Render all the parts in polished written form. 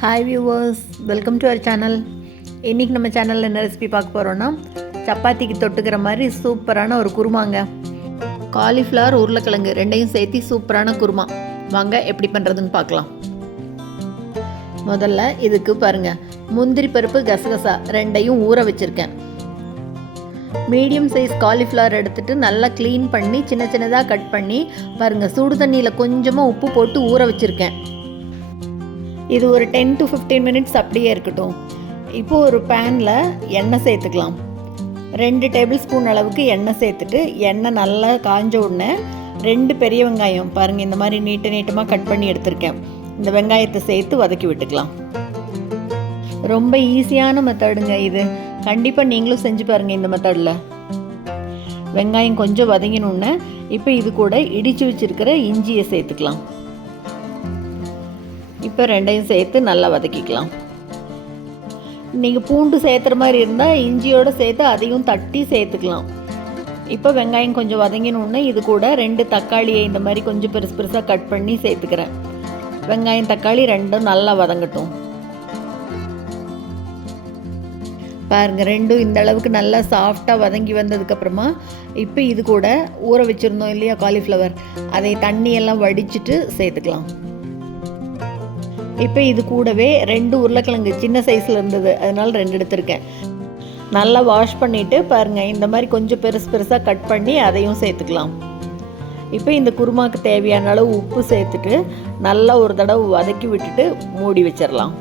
Hi viewers, welcome to our channel. இன்றைக்கி நம்ம சேனலில் என்ன ரெசிபி பார்க்க போகிறோன்னா, சப்பாத்திக்கு தொட்டுக்கிற மாதிரி சூப்பரான ஒரு குருமாங்க. காலிஃப்ளவர் உருளைக்கிழங்கு ரெண்டையும் சேர்த்து சூப்பரான குருமா. வாங்க எப்படி பண்ணுறதுன்னு பார்க்கலாம். முதல்ல இதுக்கு பாருங்கள், முந்திரி பருப்பு கசகசா ரெண்டையும் ஊற வச்சுருக்கேன். மீடியம் சைஸ் காலிஃப்ளவர் எடுத்துகிட்டு நல்லா க்ளீன் பண்ணி சின்ன சின்னதாக கட் பண்ணி பாருங்கள், சுடு தண்ணியில் கொஞ்சமாக உப்பு போட்டு ஊற வச்சுருக்கேன். இது ஒரு 10 to 15 மினிட்ஸ் அப்படியே இருக்கட்டும். இப்போது ஒரு பேனில் எண்ணெய் சேர்த்துக்கலாம். 2 டேபிள் ஸ்பூன் அளவுக்கு எண்ணெய் சேர்த்துட்டு எண்ணெய் நல்லா காஞ்ச உடனே 2 பெரிய வெங்காயம் பாருங்கள், இந்த மாதிரி நீட்டமாக கட் பண்ணி எடுத்திருக்கேன். இந்த வெங்காயத்தை சேர்த்து வதக்கி விட்டுக்கலாம். ரொம்ப ஈஸியான மெத்தடுங்க இது. கண்டிப்பாக நீங்களும் செஞ்சு பாருங்கள் இந்த மெத்தடில். வெங்காயம் கொஞ்சம் வதங்கினோடனே இப்போ இது கூட இடித்து வச்சுருக்கிற இஞ்சியை சேர்த்துக்கலாம். இப்போ ரெண்டையும் சேர்த்து நல்லா வதக்கிக்கலாம். நீங்கள் பூண்டு சேர்த்துற மாதிரி இருந்தால் இஞ்சியோடு சேர்த்து அதையும் தட்டி சேர்த்துக்கலாம். இப்போ வெங்காயம் கொஞ்சம் வதங்கினோடனே இது கூட 2 தக்காளியை இந்த மாதிரி கொஞ்சம் பெருசாக கட் பண்ணி சேர்த்துக்கிறேன். வெங்காயம் தக்காளி ரெண்டும் நல்லா வதங்கட்டும். பாருங்கள், ரெண்டும் இந்த அளவுக்கு நல்லா சாஃப்டாக வதங்கி வந்ததுக்கப்புறமா இப்போ இது கூட ஊற வச்சுருந்தோம் இல்லையா காலிஃப்ளவர், அதை தண்ணியெல்லாம் வடிச்சிட்டு சேர்த்துக்கலாம். இப்போ இது கூடவே 2 உருளைக்கிழங்கு சின்ன சைஸில் இருந்தது, அதனால் 2 எடுத்திருக்கேன். நல்லா வாஷ் பண்ணிவிட்டு பாருங்கள், இந்த மாதிரி கொஞ்சம் பெருசாக கட் பண்ணி அதையும் சேர்த்துக்கலாம். இப்போ இந்த குருமாவுக்கு தேவையான அளவு உப்பு சேர்த்துட்டு நல்லா ஒரு தடவை வதக்கி விட்டுட்டு மூடி வச்சிடலாம்.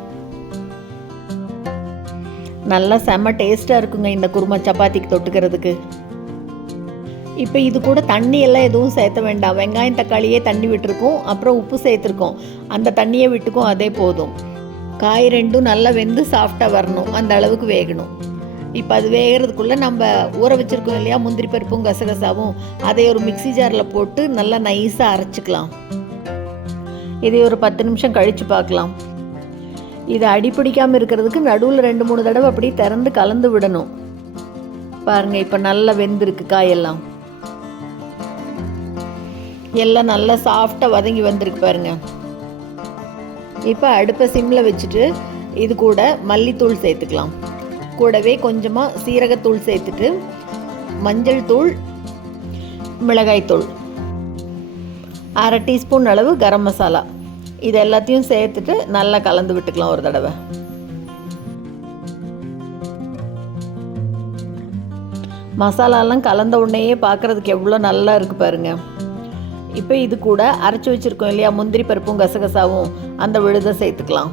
நல்லா செம்ம டேஸ்ட்டாக இருக்குங்க இந்த குருமா சப்பாத்திக்கு தொட்டுக்கிறதுக்கு. இப்போ இது கூட தண்ணி எல்லாம் எதுவும் சேர்த்த வேண்டாம். வெங்காயம் தக்காளியே தண்ணி விட்டுருக்கோம், அப்புறம் உப்பு சேர்த்துருக்கோம், அந்த தண்ணியை விட்டுக்கும், அதே போதும். காய் ரெண்டும் நல்லா வெந்து சாஃப்டாக வரணும், அந்த அளவுக்கு வேகணும். இப்போ அது வேகிறதுக்குள்ளே நம்ம ஊற வச்சுருக்கோம் இல்லையா முந்திரி பருப்பும் கசகசாவும், அதை ஒரு மிக்ஸி ஜாரில் போட்டு நல்லா நைஸாக அரைச்சிக்கலாம். இதை ஒரு 10 நிமிஷம் கழித்து பார்க்கலாம். இது அடிப்பிடிக்காமல் இருக்கிறதுக்கு நடுவில் 2-3 தடவை அப்படி திறந்து கலந்து விடணும். பாருங்கள், இப்போ நல்லா வெந்திருக்கு காயெல்லாம். எல்லாம் நல்லா சாஃப்டாக வதங்கி வந்திருக்கு பாருங்கள். இப்போ அடுப்பை சிம்மில் வச்சுட்டு இது கூட மல்லித்தூள் சேர்த்துக்கலாம். கூடவே கொஞ்சமாக சீரகத்தூள் சேர்த்துட்டு மஞ்சள் தூள், மிளகாய்த்தூள், 1/2 டீஸ்பூன் அளவு கரம் மசாலா, இது எல்லாத்தையும் சேர்த்துட்டு நல்லா கலந்து விட்டுக்கலாம் ஒரு தடவை. மசாலாலாம் கலந்த உடனேயே பார்க்குறதுக்கு எவ்வளோ நல்லா இருக்குது பாருங்கள். இப்போ இது கூட அரைச்சி வச்சுருக்கோம் இல்லையா முந்திரி பருப்பும் கசகசாவும், அந்த விழுதை சேர்த்துக்கலாம்.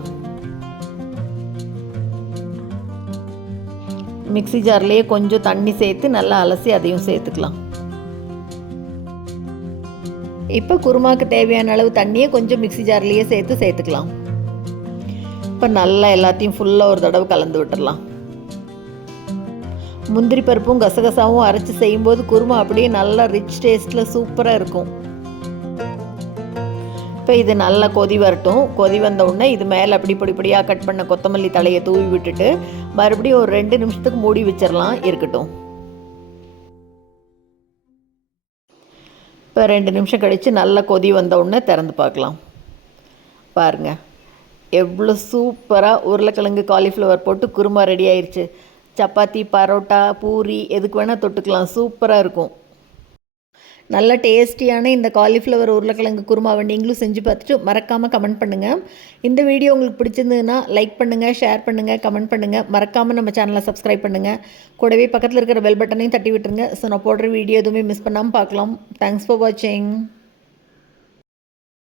மிக்ஸி ஜார்லேயே கொஞ்சம் தண்ணி சேர்த்து நல்லா அலசி அதையும் சேர்த்துக்கலாம். இப்போ குருமாவுக்கு தேவையான அளவு தண்ணியை கொஞ்சம் மிக்ஸி ஜார்லேயே சேர்த்துக்கலாம். இப்போ நல்லா எல்லாத்தையும் ஃபுல்லாக ஒரு தடவை கலந்து விட்டுடலாம். முந்திரி பருப்பும் கசகசாவும் அரைச்சி செய்யும்போது குருமா அப்படியே நல்லா ரிச் டேஸ்ட்டில் சூப்பராக இருக்கும். இப்போ இது நல்லா கொதி வரட்டும். கொதி வந்த உடனே இது மேலே அப்படி பொடியாக கட் பண்ண கொத்தமல்லி தலையை தூவி விட்டுட்டு மறுபடியும் ஒரு 2 நிமிஷத்துக்கு மூடி வச்சிடலாம், இருக்கட்டும். இப்போ 2 நிமிஷம் கழித்து நல்லா கொதி வந்த உடனே திறந்து பார்க்கலாம். பாருங்கள், எவ்வளோ சூப்பராக உருளைக்கிழங்கு காலிஃப்ளவர் போட்டு குருமா ரெடி ஆயிடுச்சு. சப்பாத்தி, பரோட்டா, பூரி எதுக்கு வேணால் தொட்டுக்கலாம், சூப்பராக இருக்கும். நல்ல டேஸ்டியான இந்த காலிஃப்ளவர் உருளைக்கிழங்கு குருமாவை நீங்களும் செஞ்சு பார்த்துட்டு மறக்காமல் கமெண்ட் பண்ணுங்கள். இந்த வீடியோ உங்களுக்கு பிடிச்சிருந்ததுன்னா லைக் பண்ணுங்கள், ஷேர் பண்ணுங்கள், கமெண்ட் பண்ணுங்கள். மறக்காமல் நம்ம சேனலை சப்ஸ்கிரைப் பண்ணுங்கள். கூடவே பக்கத்தில் இருக்கிற பெல் பட்டனையும் தட்டி விட்டுருங்க. ஸோ நான் போடுற வீடியோ எதுவுமே மிஸ் பண்ணாமல் பார்க்கலாம். தேங்க்ஸ் ஃபார் வாட்சிங்.